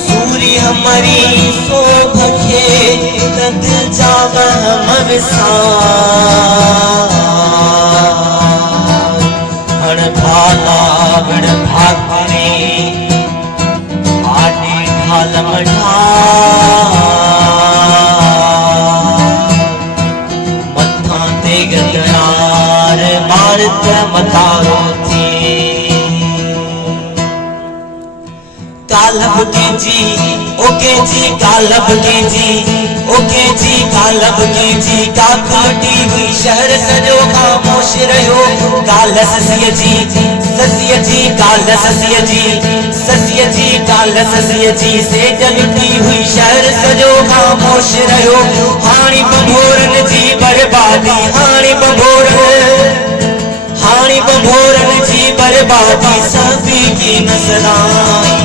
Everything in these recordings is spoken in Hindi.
सूर्य मरी शोभखे तद जावह हण भाला वण भागरे आडे ढाल मढ़ा मथा ते गगनार मारत मतारो थी कालब के जी ओके जी कालब के जी ओके जी कालब के जी का खाटी हुई शहर सजो खामोश रहो काल ससिय जी काल ससिय जी काल ससिय जी से जलती हुई शहर सजो खामोश रहो हाणी बंभोरन जी बर्बादी हाणी बंभोरन जी बर्बादी सभी की नसराई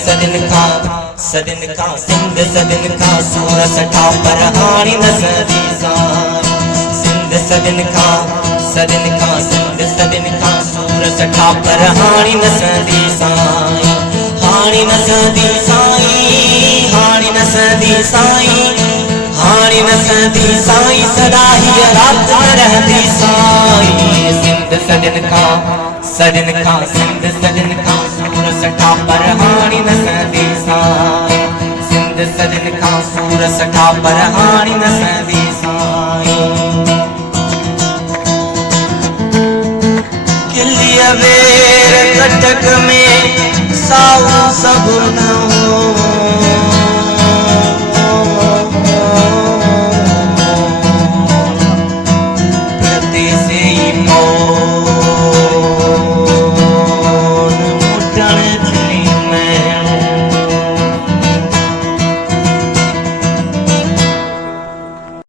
सदिन का सिंध सदिन का सूर सठा पर हाणी नसदी सिंध सदिन का सिंध सदिन का सूर सठा पर हाणी नसदी हाणी नसदी हाणी नसदी साईं सदा ही रात में रहती साईं सिंध सदिन का सिंध सदिन का सूर सठा पर हाणी नसदी साईं सिंध सदिन का सूर सठा पर हाणी नसदी साईं किलिया वेर कटक में साऊ सब न हो